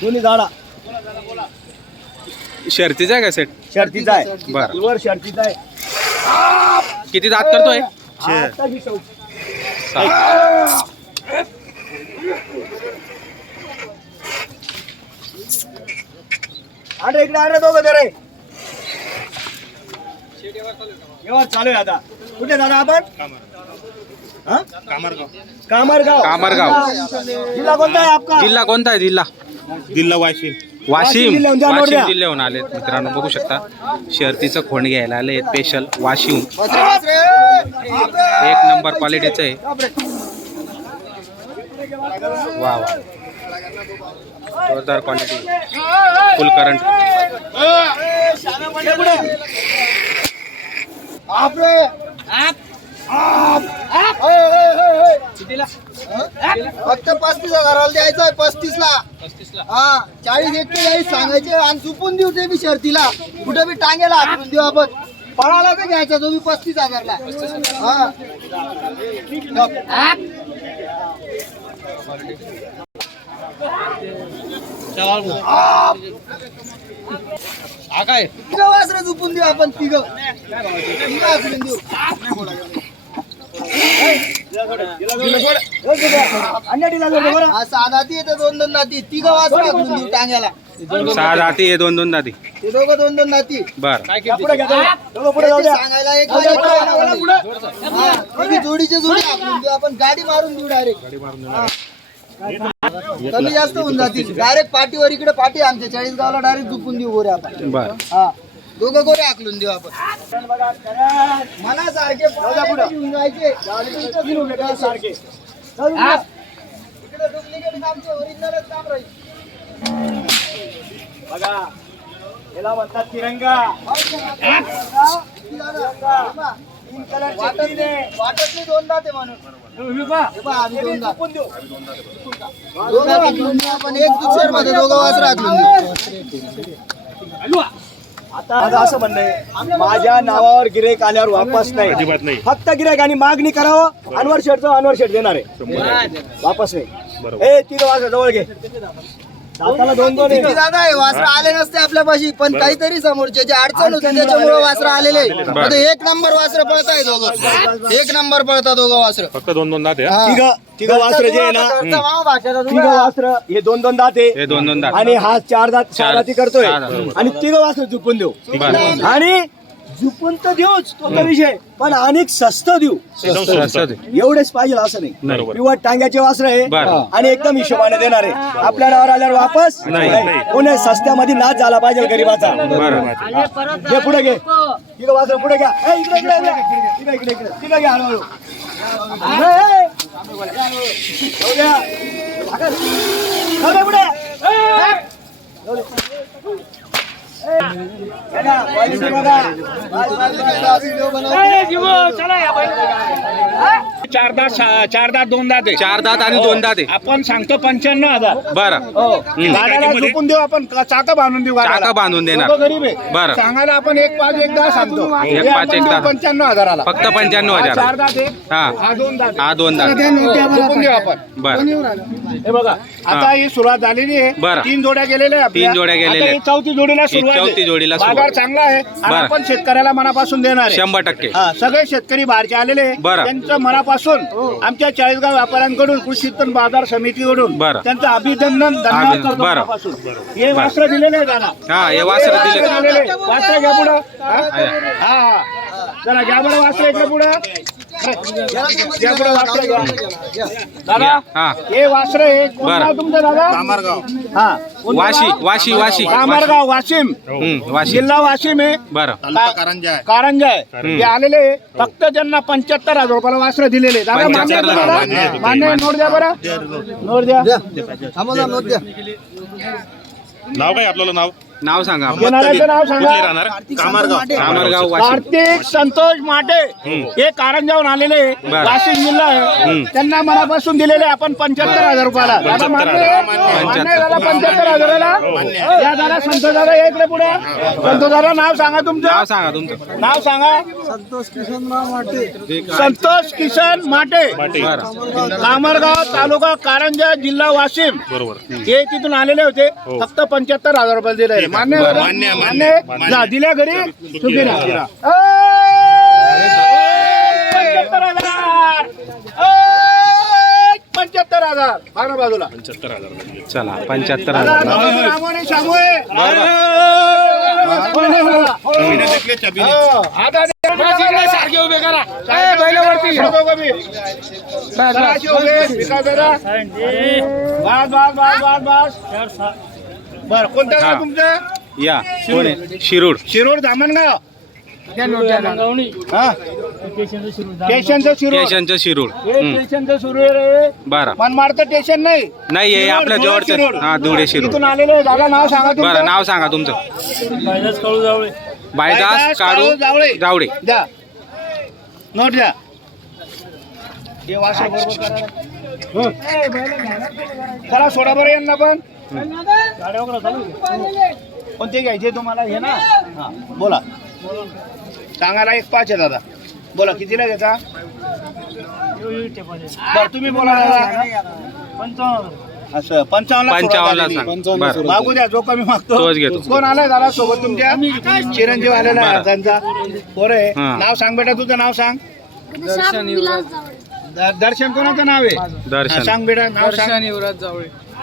दोन्ही झाडा. शर्तीचा आहे का सेट शर्तीचा आहे. बरं. वर शर्तीचा आहे. किती दात करतोय. अरे इकडे अरे दोघं दे रे व्यवहार चालू आहे आता. कुठे दादा आपण? कामरगाव. कामरगाव. जिल्हा कोणता आहे आपका? जिल्हा कोणता आहे जिल्हा? जिल्हा वाशिम. वाशिम. वाशिम. जिल्ह्याहून आले मित्रांनो बघू शकता. शर्तीचं खोंड घ्यायला आले स्पेशल वाशिम. एक नंबर क्वालिटीचं आहे. वा वा. जोरदार क्वालिटी फुल करंट फक्त पस्तीस हजाराला द्यायचं आहे पस्तीस ला हा चाळीस एक्केचाळीस सांगायचे आणि चुपून देऊ ते बी शर्तीला. कुठे बी टांगेला हातून देऊ आपण. पळाला तर घ्यायचा तो बी पस्तीस हजारला. हा. तिघं वासरं झुपून देऊ आपण तिघं. देऊ. सहा दाती येते दोन दोन दाती तिघं वासरं हाकलून देऊ टांग्याला सहा जाती. आहे दोन दोन दाती ते दोघं दोन दोन दाती बर. सांगायला एक हा, जोडीचे जोडी हाकलून देऊ आपण गाडी मारून देऊ डायरेक्ट कमी जास्त होऊन जातील. डायरेक्ट पाठीवर इकडे पाठी आमच्या चाळीस गावला डायरेक्ट झुकून देऊ गोरे आपण. बर. हा. दोघं गोरे हाकलून देऊ आपण. मला सारखे घेऊन जायचे करा सारखे. जाऊ द्या. इकडे डुप्लिकेट कामचे ओरिजिनलच काम राहील. बघा. याला म्हणतात तिरंगा. वाटत. नाही वाटत नाही दोनदा ते म्हणून. देऊ. दोघं आपण एक दुसरमध्ये दोघं वासरं हाकलून देऊ. आता माझं असं म्हणणं आहे. माझ्या नावावर गिरेक आल्यावर वापस नाही. अजिबात नाही. फक्त गिरेक आणि मागणी करावं. अनवर शेटचं अनवर शेट देणार आहे. वापस नाही. बरोबर. ए तिथं वाजता जवळ घे. किती आहे. दादा आहे? वासरं आले नसते आपल्यापाशी पण काहीतरी समोरच्याची अडचण होती त्याच्यामुळे वासरं आलेले आता एक नंबर वासरं पळताय दोघं. एक नंबर पळता दोघं वासरं. फक्त दोन दोन दात आहे हा? तिघं तिघं वासरं जे आहे ना तिघं. वासरं हे दोन दोन दात आहे. हे दोन दोन दात. आणि हा चार दात चार दाती करतोय. दात. आणि तिघं वासरं झुपून देऊ. बर. आणि झुपून तर देऊच तो तर विषय. पण अनेक स्वस्त देऊ. एवढेच पाहिजे असं नाही. पिवट टांग्याचे वासर आहे. आणि एकदम हिशोबाने देणार आहे. आपल्या नावावर आल्यावर वापस नाही. कोणी सस्त्यामध्ये नाच झाला पाहिजे गरीबाचा. घे पुढे घे. तिघं वासर पुढे घ्या. ए, इकडे इकडे इकडे. इकडे इकडे. इकडे घ्या हळूहळू. पुढे. चार दात चार दात दोन दात आहे चार दात आणि दोन दात आहे आपण सांगतो पंच्याण्णव हजार बरं हम्म. गाड्याला झोपून देऊ आपण चाक बांधून देऊ. चाकं बांधून देणार. गरीब आहे बरं. सांगायला आपण एक पाच एक दहा सांगतो एक हे पाच, एक दहा. पंच्याण्णव हजाराला फक्त पंच्याण्णव हा हजार चार दात आहे हा हा दोन दात आहे. हा दोन दात झोपून देऊ आपण बर हे बघा आता ही सुरुवात झालेली आहे बरं. तीन जोड्या गेलेल्या आपल्या. तीन जोड्या गेलेल्या आता ही आहेत. चौथी जोडीला सुरुवात. चौथी जोडीला बाजार सुरुवात. चांगला आहे आणि बरं. आपण शेतकऱ्याला मनापासून देणार आहे शंभर टक्के हा सगळे शेतकरी बाहेरचे आलेले आहे. बरं. त्यांचं मनापासून आमच्या चाळीसगाव व्यापाऱ्यांकडून कृषी उत्पन्न बाजार समितीकडून बरं. त्यांचं अभिनंदन धन्यवाद अभिनंदन. करतो बरं. मनापासून. हे वस्त्र दिलेले आहे दादा हा हे वासर दिले वास्त्र घ्या पुढं हा? हा जरा घ्या बरं वास्त्र इकडे पुढं दादा हा. हे वास्त्र आहे कोण बरं. नाव तुमचं दादा? कामरगाव. हा. कोणतं वाशी गाव? वाशी वाशी. कामरगाव वाशिम. हम्म, वाशी. जिल्हा वाशिम आहे बरं. तालुका कारंजा आहे. ते आलेले आहे. फक्त त्यांना पंच्याहत्तर हजार रुपयाला वास्त्र दिलेले आहे. दादा मान्य आहे का 75 दादा? मान्य आहे. मान्य आहे? नोट द्या बरं. नोट द्या. थांबा जरा, नोट द्या. नाव काय आपल्याला नाव? नाव सांगा. आपलं. घेणाऱ्याचं नाव सांगा. राहणार? कामारगाव. कामरगाव वाशिम. कार्तिक संतोष माटे. हे कारंजाहून आलेले बरं. वाशिम जिल्हा आहे. त्यांना मनापासून दिलेले आपण पंच्याहत्तर हजार रुपयाला. दादा मान्य आहे? मान्य आहे दादा पंच्याहत्तर. हजाराला? या दादा संतोष दादा या इकडे पुढे. संतोष दादा नाव सांगा नाव तुमचं सांगा तुमचं. नाव सांगा. संतोष किसन माटे. बरं कामरगाव. तालुका कारंजा जिल्हा वाशिम. बरोबर. हे तिथून आलेले होते. फक्त पंच्याहत्तर हजार रुपये दिले मान्य आहे? मान्य, मान्य, मान्य आहे? मान्य. जा, दिल्या घरी. सुखी राहा. पंच्याहत्तर हजार. पंच्याहत्तर हजार. मारा बाजूला. पंच्याहत्तर हजार चला पंच्याहत्तर हजार. रामोने. बिना. हो. सारखे उभे करा. उभे, विकास दादा. बस बस बस बस बस. बर कोणतं हा. गाव तुमचं? या कोण आहे शिरूड शिरूर धामणगाव हा? स्टेशनचं शिरूर स्टेशनचं शिरूड. हे. स्टेशनचं आहे बरं. मनमाडचं स्टेशन नाही. नाही हे शिरूर, आपल्या धुळे जवळचं. शिरूर. हा धुळे शिरूड. इथून आलेले दादा नाव सांगा बरं तुमचं नाव सांगा तुमचं. बायदास बायदास काळू काळू जावळे. जावडे द्या. नोट द्या. हे वासर बरोबर करा. चला सोडा बरं यांना पण. कोणते घ्यायचे तुम्हाला? हे ना? हा बोला. सांगायला एक पाच आहे दादा. बोला कितीला घेता बरं तुम्ही बोला दादा. असं पंचावन्न बरं. मागू द्या जो कमी मागतो. कोण आलाय दादा सोबत तुमच्या? चिरंजीव आलेला आहे बरं. त्यांचा हा. नाव सांग बेटा तुझं नाव सांग. दर्शन जावळे कोणाचं नाव आहे? हा, दर्शन सांग बेटा नाव सांग.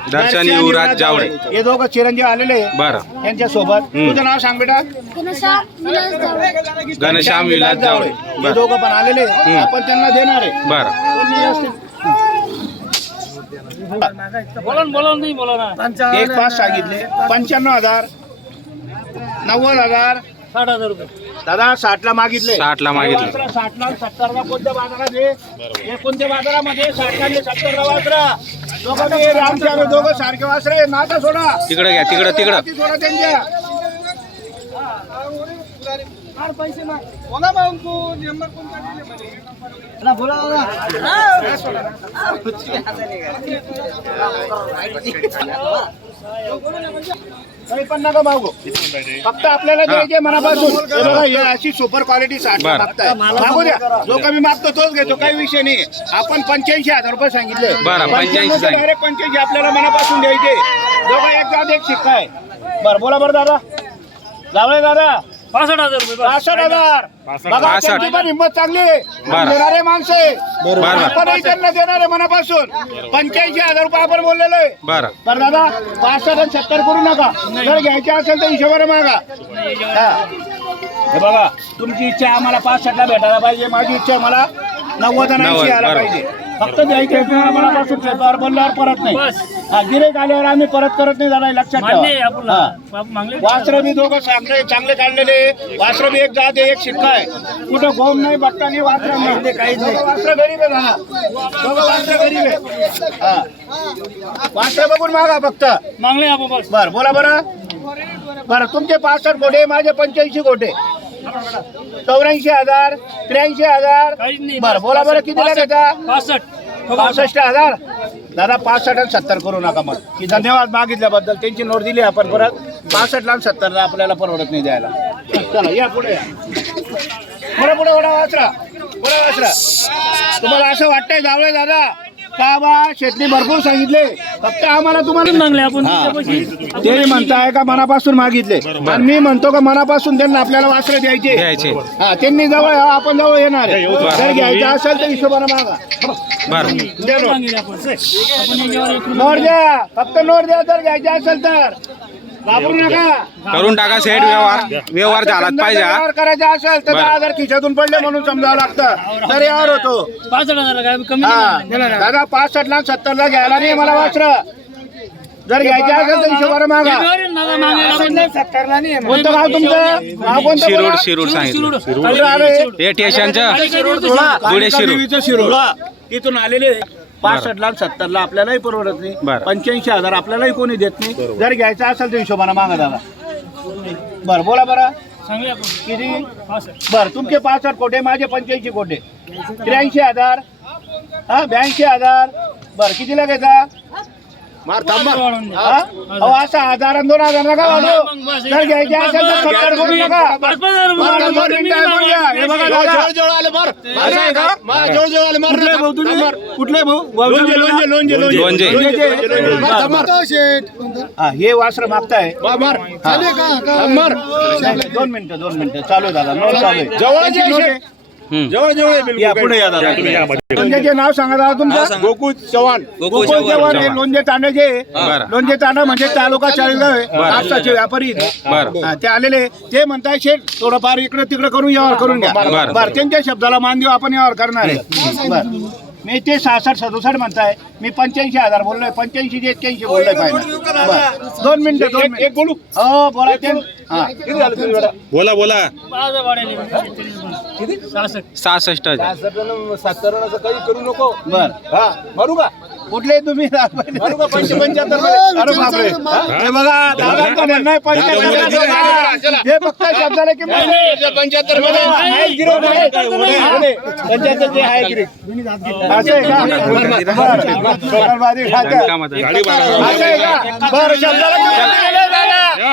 दर्शन युवराज जावडे हे दोघं चिरंजीव आलेले आहे. बरं. यांच्या सोबत हम्म. तुझं नाव सांग बेटा. घनश्याम विलास जावळे. घनश्याम विलास जावडे हे बरं. दोघं पण आलेले. आपण त्यांना देणार आहे. बरं. कोणी व्यवस्थित- एक पाच सांगितले. पंच्याण्णव हजार. नव्वद हजार. साठ हजार रुपये. दादा साठला मागितले. साठला मागितले. साठला सत्तरला कोणत्या बाजारात आहे? हे कोणत्या बाजारामध्ये? साठला आणि सत्तरला वासरा दोघं सारखे वासरे नाता सोडा. तिकडे घ्या तिकडं तिकडं. नाती सोडा त्यांच्या ना, बोला दादा. काही पण नका मागू. फक्त आपल्याला द्यायचे मनापासून हे. बघा. ही अशी सुपर क्वालिटी साठ बरं. मागताय. मागू द्या. जो कमी मागतो तोच घेतो. काही विषय नाही. आपण पंच्याऐंशी हजार रुपये सांगितले. बरं, 85 सांगितले. डायरेक्ट पंच्याऐंशी आपल्याला मनापासून द्यायचे. दोघं एक जात एक शिक्का आहे बरं बोला बरं दादा. जावळे दादा. पासष्ट हजार बघा पासष्ट. त्यांची पण हिंमत चांगली आहे. बरं. देणारे माणसं आहे. बरं. आपणही त्यांना देणारे मनापासून. पंच्याऐंशी हजार रुपये आपण बोललेलो आहे. बरं. दादा पाच आणि सत्तर करू नका. जर घ्यायचे असेल तर हिशोबाने मागा. हा. हे बघा तुमची इच्छा आम्हाला पाच ला भेटायला पाहिजे. माझी इच्छा मला नव्वद आणि नव्वद, ऐंशी यायला बरोबर. पाहिजे. फक्त द्यायचे आहे मनापासून शेतावर बोलल्यावर परत नाही. हा गिरेक आल्यावर आम्ही परत करत नाही हे लक्षात ठेवा. हा. वासरं बी दोघं चांगले चांगले काढलेले वासरं बी एक जात आहे, एक शिक्का आहे. कुठं गोम नाही बट्टा नाही वासरं नाही. दोघं वासरं गरीब आहे दादा दोघं वासरं गरीब आहे हा. वासरं बघून मागा फक्त. बर बोला बरं. बरं तुमचे पासष्ट गोटे माझे पंच्याऐंशी गोटे चौऱ्याऐंशी हजार त्र्याऐंशी हजार. बरं बोला बरं कितीला घेता पासष्ट हजार? दादा पासष्ट आणि सत्तर करू नका मग. की धन्यवाद मागितल्याबद्दल. त्यांची नोट दिली आपण परत. पासष्टला आणि सत्तरला आपल्याला परवडत नाही द्यायला. चला या पुढे या. पुढे पुढे ओढा वाचरा पुढे वाचरा तुम्हाला असं वाटतंय जावळे दादा? का बा? शेतली भरपूर सांगितले. फक्त आम्हाला तुम्हाला मागले आपण ते म्हणताय का मनापासून मागितले. आणि मी म्हणतो का मनापासून त्यांना आपल्याला वासरे द्यायचे. द्यायचे. हा त्यांनी जवळ आपण जवळ येणार आहे. जर घ्यायचं असेल तर हिशोबाने मागा. बरं. नोट द्या. फक्त नोट द्या जर घ्यायचे असेल तर. नका. करून टाका सेट व्यवहार. व्यवहार झालाच पाहिजे हा. व्यवहार करायचा असेल तर बरं. दहा हजार खिशातून पडले म्हणून समजावं लागतं. तर यावर होतो. हा. दादा पासष्ट ला सत्तर ला घ्यायला नाही मला वाचर जर घ्यायचे असेल तर हिशोबाने मागा. कोणतं गाव तुमचं? गाव कोणतं शिरूड बोला? शिरूड सांगितलं? हे? स्टेशनचं धुळे. शिरूड धुळा. तिथून आलेले. पासष्ट ला सत्तर ला आपल्यालाही परवडत नाही. बरं. पंच्याऐंशी हजार आपल्यालाही कोणी देत नाही. जर घ्यायचं असेल तर हिशोबाने मागा दादा. बरं बोला बरं. किती? बरं तुमचे पासष्ट कोटे माझे पंच्याऐंशी कोटे. त्र्याऐंशी हजार. हा ब्याऐंशी हजार. बरं कितीला घेता? असं हजार आणि दोन हजार नका वाढवू. जर घ्यायचे असेल तर सत्तर करू नका. हे बघा कुठले भाऊ हा, हे वासर मागताय. दोन मिनिटं दोन मिनिटं. चालू दादा. चालू आहे. जवळ. जवळ आहे बिलकुल. या पुढे या दादा नाव सांगा दादा तुमचं? गोकुळ चव्हाण. गोकुळ चव्हाण. हे लोणचे तांड्याचे बरं. लोणचे तांडा म्हणजे तालुका चाळीसगाव आहे. व्यापारी इथे. बरं. हा, ते आलेले ते म्हणताय शेठ थोडंफार इकडे तिकडे करून यावर करून घ्या. बरं. बरं त्यांच्या शब्दाला मान देऊ आपण यावर करणार आहे. बरं. मी ते सहासष्ट सदुसष्ट म्हणताय. मी पंच्याऐंशी हजार बोललोय. पंच्याऐंशी ते एक्क्याऐंशी बोललोय पाहिजे. दोन मिनिटं दोन मिनिटं बोलू? हो बोला ते हा. बोला बोला. सहासष्ट. हजार काही करू नको. बर. हा मारू का? कुठले तुम्ही? हे बघा दादांचं म्हणणं आहे. पंच्याहत्तर हजार. हे फक्त शब्दाला किंमत पंच्याहत्तर गिऱ्हाईक आहे. बरं. टोकरबाजी खात्यात. कामात आहे. असं आहे का? बरं, शब्दाला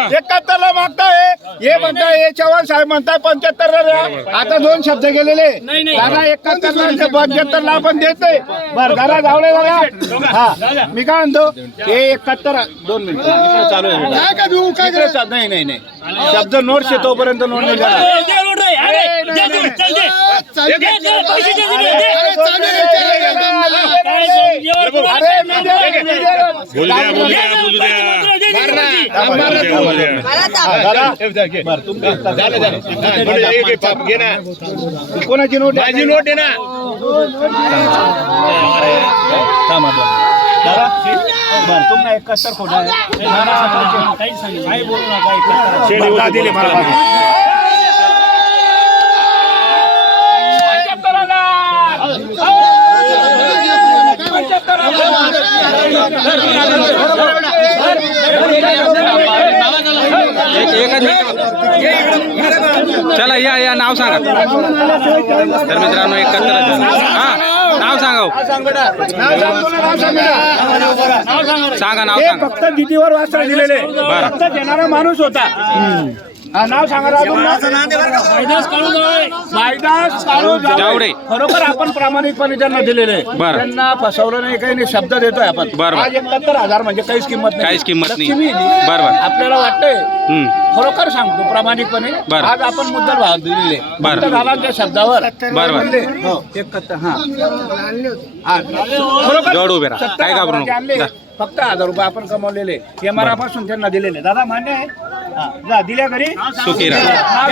दादा. एकाहत्तरला मागताय हे म्हणताय हे चव्हाण साहेब म्हणताय पंच्याहत्तर द्या आता दोन शब्द गेलेले दादा एकाहत्तरला पंच्याहत्तरला आपण देत नाही बरं दादा जावले दादा हा मी काय म्हणतो हे एकाहत्तर दोन मिनिट चालू आहे काय का देऊ काय नाही नाही नाही शब्द नोट्स आहे तोपर्यंत नोंद नाही जाणार. कोणाची नोट? माझी नोट आहे ना तुम्हाला एकाहत्तर खोटा आहे दिले मला बाजू. एक एकच मिनिट चला या या नाव सांगा तर मित्रांनो हजार हा नाव सांगा हो. नाव सांग बेटा. नाव हे फक्त दिदीवर वास्त्र दिलेले बरं. फक्त देणारा माणूस होता नाव सांगा. खरोखर आपण प्रामाणिकपणे त्यांना दिलेले आहे. त्यांना फसवलं नाही काही नाही शब्द देतोय आपण बरं, बरं. आज एकाहत्तर हजार म्हणजे काहीच किंमत नाही काहीच किंमत नाही. लक्ष्मी दिली. बरं, बरं. आपल्याला वाटतंय हम्म. खरोखर सांगतो प्रामाणिकपणे बरं. आज आपण मुद्दल भाव दिलेले दादांच्या शब्दावर बरं, बरं. म्हणले. हो, एकाहत्तर हा. खरोखर काय. फक्त हजार रुपये आपण कमवलेले एमआरआयपासून त्यांना दिलेले दादा मान्य आहे जा दिल्या घरी सुखी राहा.